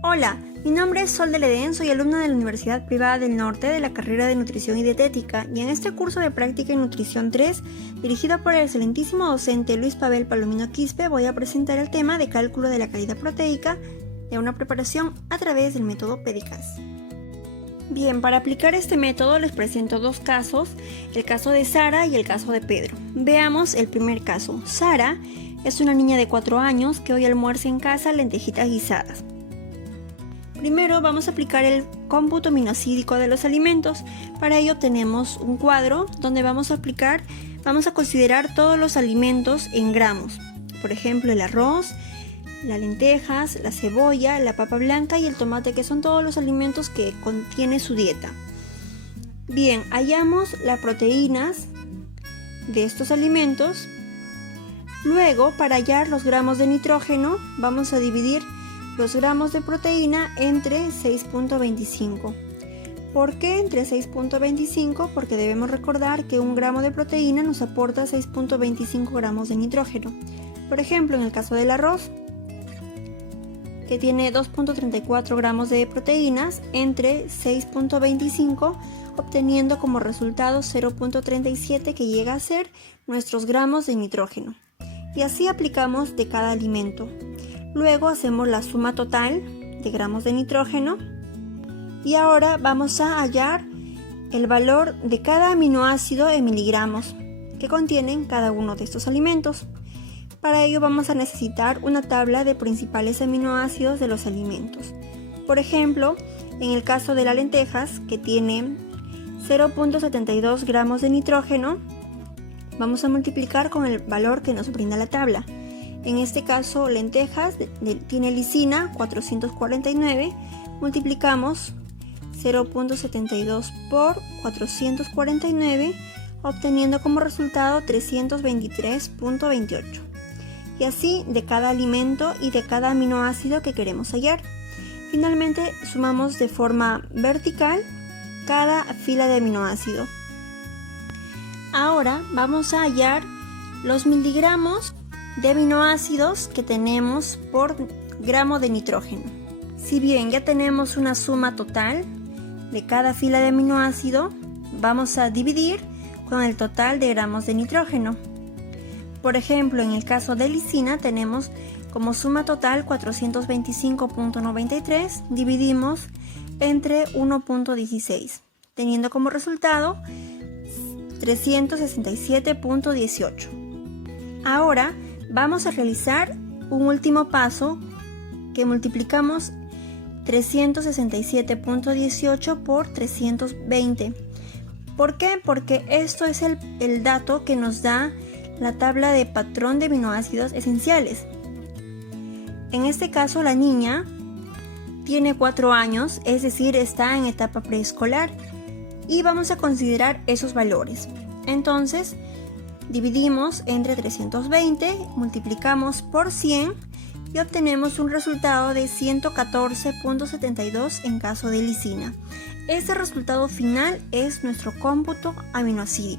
Hola, mi nombre es Sol de Ledén, soy alumna de la Universidad Privada del Norte de la carrera de Nutrición y Dietética y en este curso de Práctica en Nutrición 3, dirigido por el excelentísimo docente Luis Pavel Palomino Quispe, voy a presentar el tema de cálculo de la calidad proteica de una preparación a través del método PEDICAS. Bien, para aplicar este método les presento dos casos, el caso de Sara y el caso de Pedro. Veamos el primer caso. Sara es una niña de 4 años que hoy almuerza en casa lentejitas guisadas. Primero vamos a aplicar el cómputo aminosídico de los alimentos. Para ello tenemos un cuadro donde vamos a considerar todos los alimentos en gramos. Por ejemplo, el arroz, las lentejas, la cebolla, la papa blanca y el tomate, que son todos los alimentos que contiene su dieta. Bien, hallamos las proteínas de estos alimentos. Luego, para hallar los gramos de nitrógeno, vamos a dividir los gramos de proteína entre 6.25. ¿Por qué entre 6.25? Porque debemos recordar que un gramo de proteína nos aporta 6.25 gramos de nitrógeno. Por ejemplo, en el caso del arroz, que tiene 2.34 gramos de proteínas, entre 6.25, obteniendo como resultado 0.37, que llega a ser nuestros gramos de nitrógeno. Y así aplicamos de cada alimento. Luego hacemos la suma total de gramos de nitrógeno y ahora vamos a hallar el valor de cada aminoácido en miligramos que contienen cada uno de estos alimentos. Para ello vamos a necesitar una tabla de principales aminoácidos de los alimentos. Por ejemplo, en el caso de las lentejas, que tiene 0.72 gramos de nitrógeno, vamos a multiplicar con el valor que nos brinda la tabla. En este caso, lentejas tiene lisina 449, multiplicamos 0.72 por 449, obteniendo como resultado 323.28. Y así de cada alimento y de cada aminoácido que queremos hallar. Finalmente, sumamos de forma vertical cada fila de aminoácido. Ahora vamos a hallar los miligramos de aminoácidos que tenemos por gramo de nitrógeno. Si bien ya tenemos una suma total de cada fila de aminoácido, vamos a dividir con el total de gramos de nitrógeno. Por ejemplo, en el caso de lisina tenemos como suma total 425.93, dividimos entre 1.16, teniendo como resultado 367.18. Ahora vamos a realizar un último paso que multiplicamos 367.18 por 320. ¿Por qué? Porque esto es el dato que nos da la tabla de patrón de aminoácidos esenciales. En este caso, la niña tiene 4 años, es decir, está en etapa preescolar, y vamos a considerar esos valores. Entonces, dividimos entre 320, multiplicamos por 100 y obtenemos un resultado de 114.72 en caso de lisina. Este resultado final es nuestro cómputo aminoácido.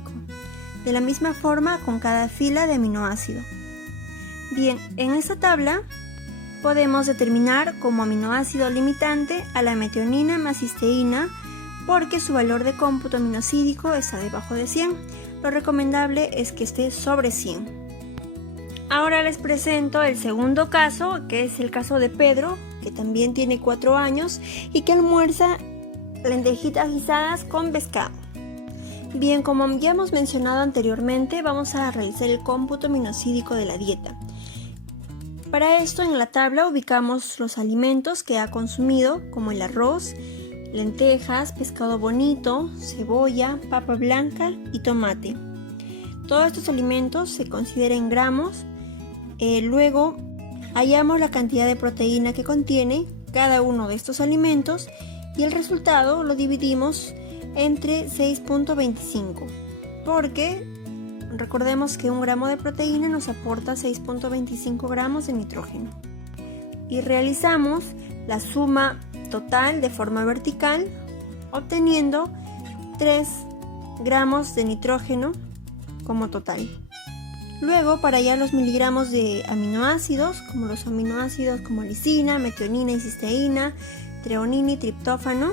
De la misma forma con cada fila de aminoácido. Bien, en esta tabla podemos determinar como aminoácido limitante a la metionina más cisteína, porque su valor de cómputo aminosídico está debajo de 100. Lo recomendable es que esté sobre 100. Ahora les presento el segundo caso, que es el caso de Pedro, que también tiene 4 años y que almuerza lentejitas guisadas con pescado. Bien, como ya hemos mencionado anteriormente, vamos a realizar el cómputo aminosídico de la dieta. Para esto, en la tabla ubicamos los alimentos que ha consumido, como el arroz, lentejas, pescado bonito, cebolla, papa blanca y tomate. Todos estos alimentos se consideran en gramos. Luego hallamos la cantidad de proteína que contiene cada uno de estos alimentos y el resultado lo dividimos entre 6.25, porque recordemos que un gramo de proteína nos aporta 6.25 gramos de nitrógeno. Y realizamos la suma total de forma vertical, obteniendo 3 gramos de nitrógeno como total. Luego, para hallar los miligramos de aminoácidos, como los aminoácidos como lisina, metionina y cisteína, treonina y triptófano,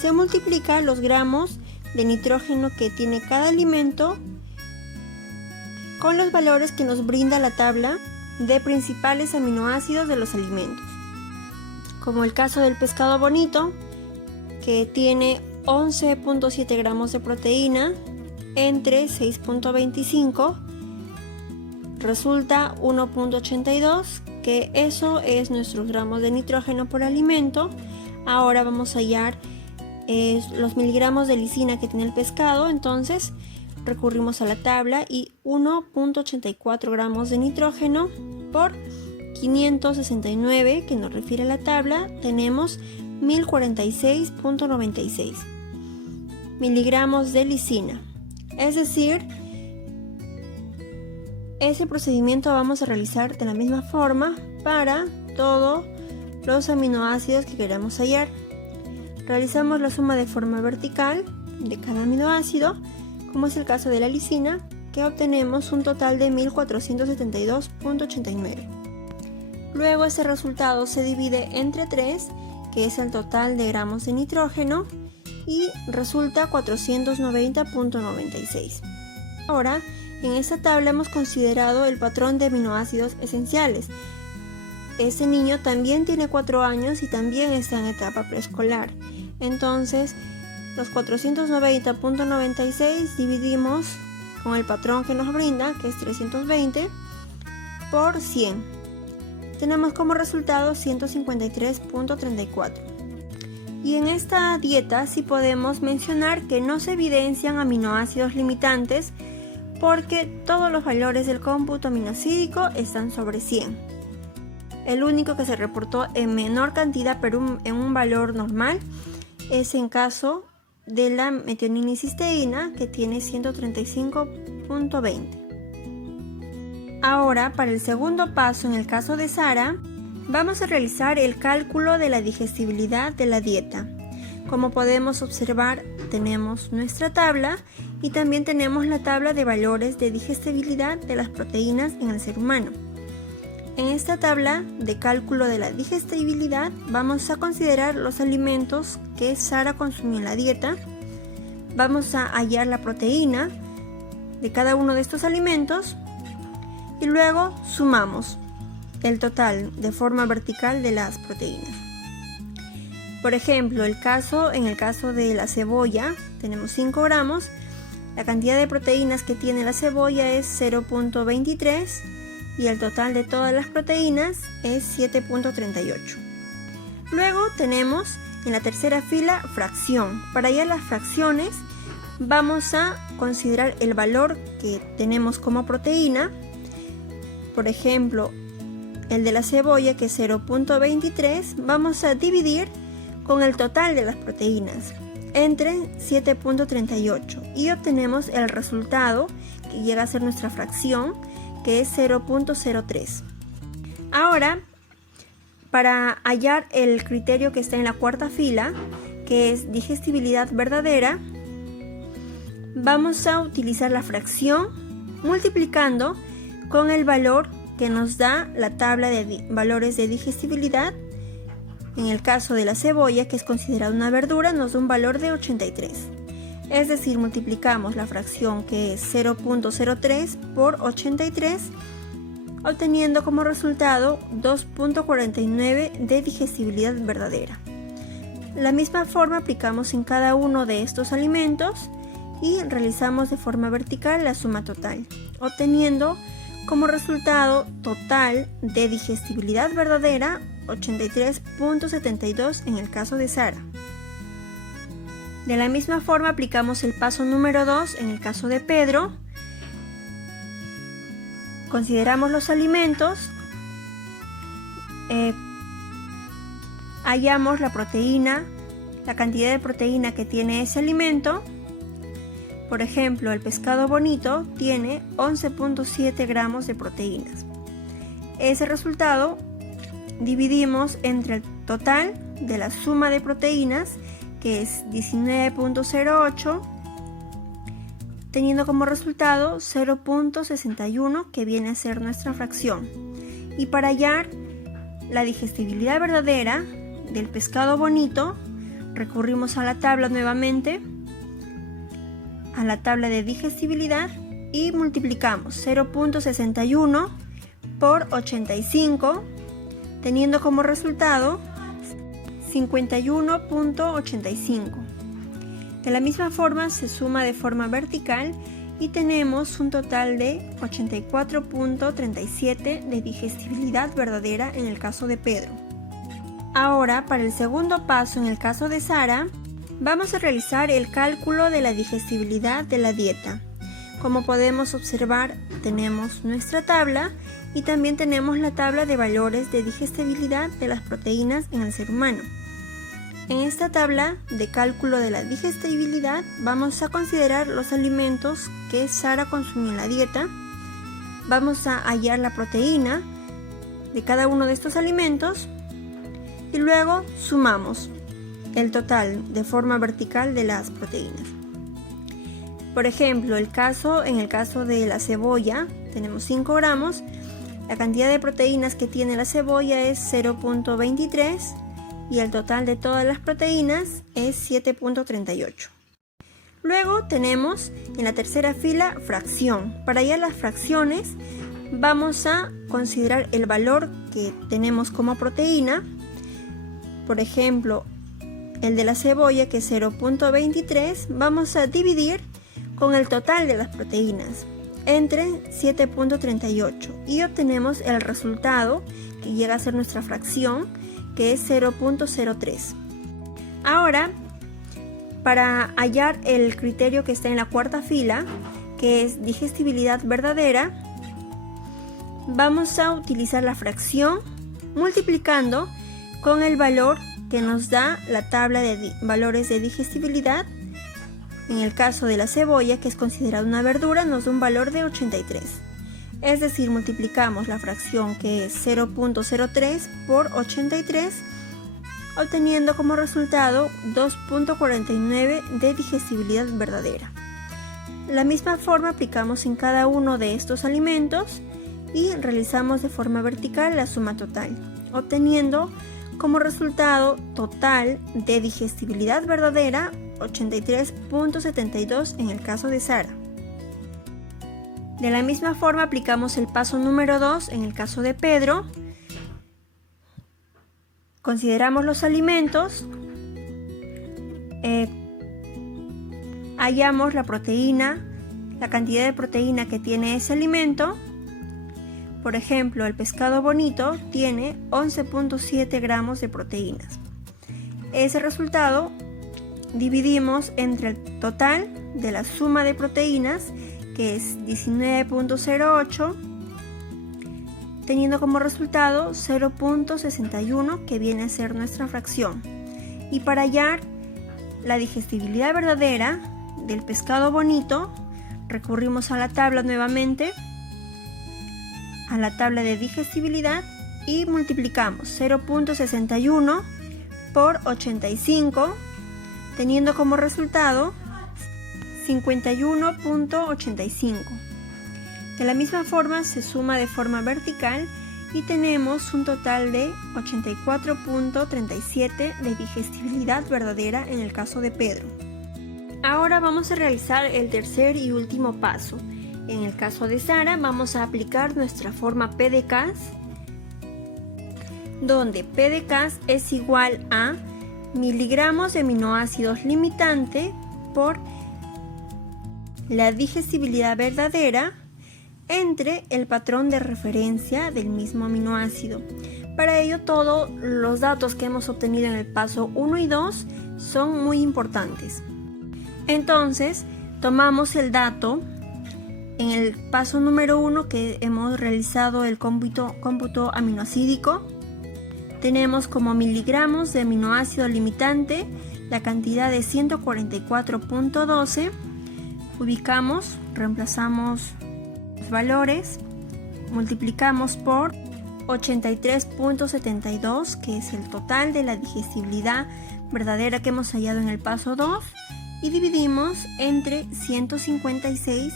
se multiplica los gramos de nitrógeno que tiene cada alimento con los valores que nos brinda la tabla de principales aminoácidos de los alimentos. Como el caso del pescado bonito, que tiene 11.7 gramos de proteína entre 6.25, resulta 1.82, que eso es nuestros gramos de nitrógeno por alimento. Ahora vamos a hallar los miligramos de lisina que tiene el pescado, entonces recurrimos a la tabla y 1.84 gramos de nitrógeno por 569, que nos refiere a la tabla, tenemos 1046.96 miligramos de lisina. Es decir, ese procedimiento vamos a realizar de la misma forma para todos los aminoácidos que queramos hallar. Realizamos la suma de forma vertical de cada aminoácido, como es el caso de la lisina, que obtenemos un total de 1472.89. Luego ese resultado se divide entre 3, que es el total de gramos de nitrógeno, y resulta 490.96. Ahora, en esta tabla hemos considerado el patrón de aminoácidos esenciales. Ese niño también tiene 4 años y también está en etapa preescolar. Entonces, los 490.96 dividimos con el patrón que nos brinda, que es 320, por 100. Tenemos como resultado 153.34. Y en esta dieta sí podemos mencionar que no se evidencian aminoácidos limitantes porque todos los valores del cómputo aminocídico están sobre 100. El único que se reportó en menor cantidad pero en un valor normal es en caso de la metionina y cisteína, que tiene 135.20. Ahora, para el segundo paso, en el caso de Sara, vamos a realizar el cálculo de la digestibilidad de la dieta. Como podemos observar, tenemos nuestra tabla y también tenemos la tabla de valores de digestibilidad de las proteínas en el ser humano. En esta tabla de cálculo de la digestibilidad vamos a considerar los alimentos que Sara consumió en la dieta. Vamos a hallar la proteína de cada uno de estos alimentos y luego sumamos el total de forma vertical de las proteínas. Por ejemplo, en el caso de la cebolla, tenemos 5 gramos. La cantidad de proteínas que tiene la cebolla es 0.23 y el total de todas las proteínas es 7.38. Luego tenemos en la tercera fila fracción. Para hallar las fracciones vamos a considerar el valor que tenemos como proteína. Por ejemplo, el de la cebolla, que es 0.23, vamos a dividir con el total de las proteínas entre 7.38 y obtenemos el resultado que llega a ser nuestra fracción, que es 0.03. Ahora, para hallar el criterio que está en la cuarta fila, que es digestibilidad verdadera, vamos a utilizar la fracción multiplicando con el valor que nos da la tabla de valores de digestibilidad. En el caso de la cebolla, que es considerada una verdura, nos da un valor de 83. Es decir, multiplicamos la fracción, que es 0.03 por 83, obteniendo como resultado 2.49 de digestibilidad verdadera. La misma forma aplicamos en cada uno de estos alimentos y realizamos de forma vertical la suma total, obteniendo como resultado total de digestibilidad verdadera 83.72 en el caso de Sara. De la misma forma aplicamos el paso número 2 en el caso de Pedro. Consideramos los alimentos, hallamos la proteína, la cantidad de proteína que tiene ese alimento. Por ejemplo, el pescado bonito tiene 11.7 gramos de proteínas. Ese resultado dividimos entre el total de la suma de proteínas, que es 19.08, teniendo como resultado 0.61, que viene a ser nuestra fracción. Y para hallar la digestibilidad verdadera del pescado bonito, recurrimos a la tabla nuevamente, a la tabla de digestibilidad, y multiplicamos 0.61 por 85, teniendo como resultado 51.85. De la misma forma se suma de forma vertical y tenemos un total de 84.37 de digestibilidad verdadera en el caso de Pedro. Ahora, para el segundo paso en el caso de Sara, vamos a realizar el cálculo de la digestibilidad de la dieta. Como podemos observar, tenemos nuestra tabla y también tenemos la tabla de valores de digestibilidad de las proteínas en el ser humano. En esta tabla de cálculo de la digestibilidad vamos a considerar los alimentos que Sara consumió en la dieta. Vamos a hallar la proteína de cada uno de estos alimentos y luego sumamos el total de forma vertical de las proteínas. Por ejemplo, en el caso de la cebolla, tenemos 5 gramos. La cantidad de proteínas que tiene la cebolla es 0.23 y el total de todas las proteínas es 7.38. Luego tenemos en la tercera fila fracción. Para hallar las fracciones vamos a considerar el valor que tenemos como proteína. Por ejemplo, el de la cebolla, que es 0.23, vamos a dividir con el total de las proteínas entre 7.38 y obtenemos el resultado que llega a ser nuestra fracción, que es 0.03. Ahora, para hallar el criterio que está en la cuarta fila, que es digestibilidad verdadera, vamos a utilizar la fracción multiplicando con el valor que nos da la tabla de valores de digestibilidad. En el caso de la cebolla, que es considerada una verdura, nos da un valor de 83. Es decir, multiplicamos la fracción, que es 0.03, por 83, obteniendo como resultado 2.49 de digestibilidad verdadera. De la misma forma aplicamos en cada uno de estos alimentos y realizamos de forma vertical la suma total, obteniendo como resultado total de digestibilidad verdadera 83.72 en el caso de Sara. De la misma forma aplicamos el paso número 2 en el caso de Pedro. Consideramos los alimentos, hallamos la proteína, la cantidad de proteína que tiene ese alimento. Por ejemplo, el pescado bonito tiene 11.7 gramos de proteínas. Ese resultado dividimos entre el total de la suma de proteínas, que es 19.08, teniendo como resultado 0.61, que viene a ser nuestra fracción. Y para hallar la digestibilidad verdadera del pescado bonito, recurrimos a la tabla nuevamente, a la tabla de digestibilidad, y multiplicamos 0.61 por 85, teniendo como resultado 51.85. De la misma forma se suma de forma vertical y tenemos un total de 84.37 de digestibilidad verdadera en el caso de Pedro. Ahora vamos a realizar el tercer y último paso. En el caso de Sara vamos a aplicar nuestra forma P de Cas, donde P de Cas es igual a miligramos de aminoácidos limitante por la digestibilidad verdadera entre el patrón de referencia del mismo aminoácido. Para ello, todos los datos que hemos obtenido en el paso 1 y 2 son muy importantes. Entonces, tomamos el dato en el paso número 1, que hemos realizado el cómputo aminoácidico. Tenemos como miligramos de aminoácido limitante la cantidad de 144.12. Ubicamos, reemplazamos los valores, multiplicamos por 83.72, que es el total de la digestibilidad verdadera que hemos hallado en el paso 2, y dividimos entre 156,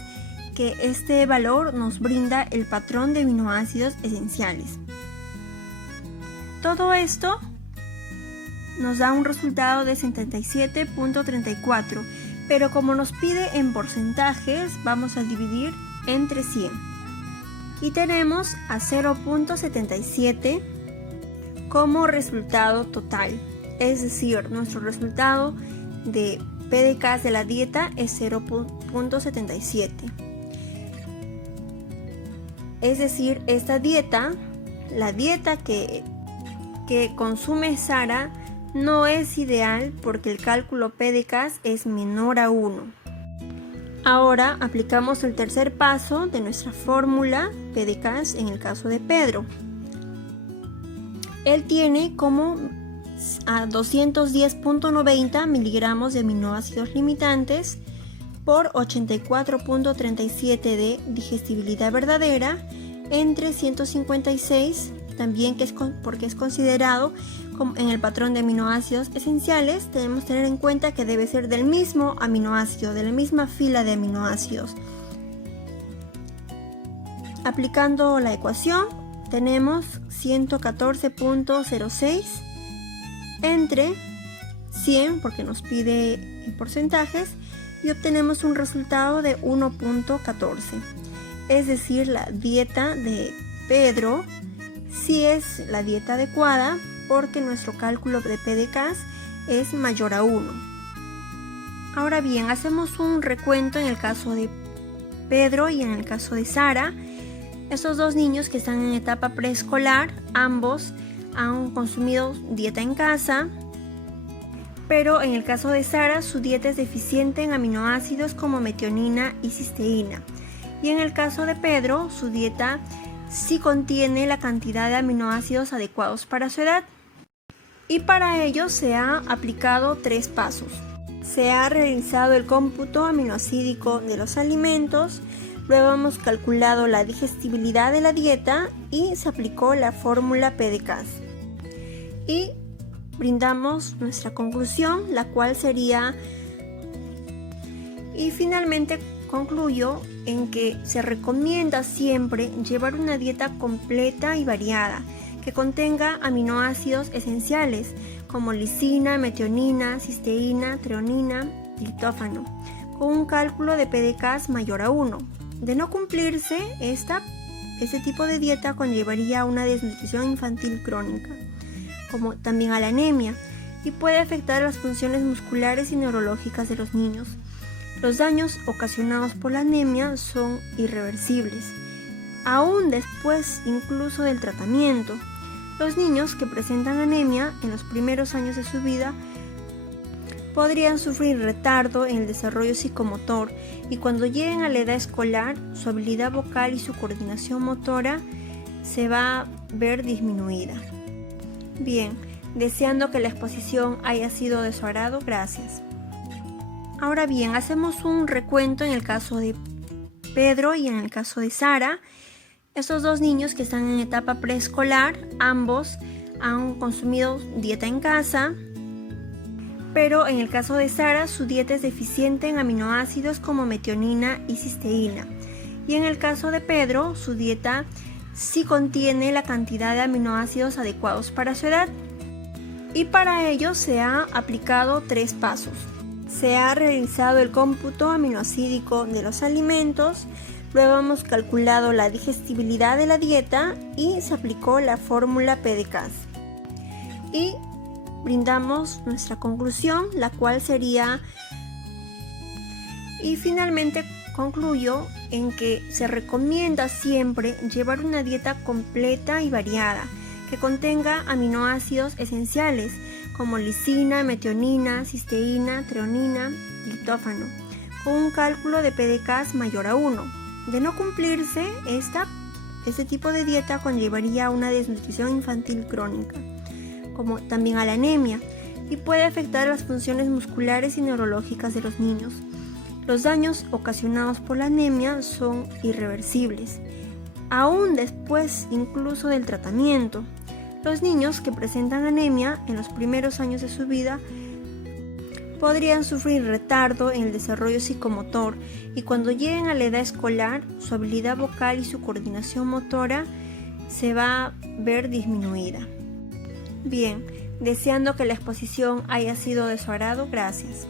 que este valor nos brinda el patrón de aminoácidos esenciales. Todo esto nos da un resultado de 77.34, pero como nos pide en porcentajes, vamos a dividir entre 100. Y tenemos a 0.77 como resultado total. Es decir, nuestro resultado de PDCAAS de la dieta es 0.77. Es decir, esta dieta, la dieta que consume Sara, no es ideal porque el cálculo PDCAAS es menor a 1. Ahora aplicamos el tercer paso de nuestra fórmula PDCAAS en el caso de Pedro. Él tiene como a 210.90 miligramos de aminoácidos limitantes por 84.37 de digestibilidad verdadera entre 156, también porque es considerado como en el patrón de aminoácidos esenciales. Debemos tener en cuenta que debe ser del mismo aminoácido, de la misma fila de aminoácidos. Aplicando la ecuación, tenemos 114.06 entre 100, porque nos pide en porcentajes, y obtenemos un resultado de 1.14. Es decir, la dieta de Pedro sí es la dieta adecuada porque nuestro cálculo de PDCAAS es mayor a 1. Ahora bien, hacemos un recuento en el caso de Pedro y en el caso de Sara. Estos dos niños que están en etapa preescolar, ambos han consumido dieta en casa, pero en el caso de Sara su dieta es deficiente en aminoácidos como metionina y cisteína. Y en el caso de Pedro, su dieta sí contiene la cantidad de aminoácidos adecuados para su edad. Y para ello se ha aplicado 3 pasos. Se ha realizado el cómputo aminoácido de los alimentos, luego hemos calculado la digestibilidad de la dieta y se aplicó la fórmula PDCAAS. Y brindamos nuestra conclusión, la cual sería, y finalmente concluyo en que se recomienda siempre llevar una dieta completa y variada que contenga aminoácidos esenciales como lisina, metionina, cisteína, treonina, triptófano, con un cálculo de PDCAAS mayor a 1. De no cumplirse este tipo de dieta conllevaría a una desnutrición infantil crónica, como también a la anemia, y puede afectar las funciones musculares y neurológicas de los niños. Los daños ocasionados por la anemia son irreversibles, aún después incluso del tratamiento. Los niños que presentan anemia en los primeros años de su vida podrían sufrir retardo en el desarrollo psicomotor y cuando lleguen a la edad escolar, su habilidad vocal y su coordinación motora se va a ver disminuida. Bien, deseando que la exposición haya sido de su agrado, gracias. Ahora bien, hacemos un recuento en el caso de Pedro y en el caso de Sara. Estos dos niños que están en etapa preescolar, ambos han consumido dieta en casa, pero en el caso de Sara su dieta es deficiente en aminoácidos como metionina y cisteína. Y en el caso de Pedro, su dieta sí contiene la cantidad de aminoácidos adecuados para su edad. Y para ello se ha aplicado 3 pasos. Se ha realizado el cómputo aminoácido de los alimentos, luego hemos calculado la digestibilidad de la dieta y se aplicó la fórmula PDCAAS. Y brindamos nuestra conclusión, la cual sería, y finalmente concluyo en que se recomienda siempre llevar una dieta completa y variada que contenga aminoácidos esenciales como lisina, metionina, cisteína, treonina, triptófano, con un cálculo de PDCAAS mayor a 1. De no cumplirse este tipo de dieta conllevaría a una desnutrición infantil crónica, como también a la anemia, y puede afectar las funciones musculares y neurológicas de los niños. Los daños ocasionados por la anemia son irreversibles, aún después incluso del tratamiento. Los niños que presentan anemia en los primeros años de su vida podrían sufrir retardo en el desarrollo psicomotor y cuando lleguen a la edad escolar, su habilidad vocal y su coordinación motora se va a ver disminuida. Bien, deseando que la exposición haya sido de su agrado, gracias.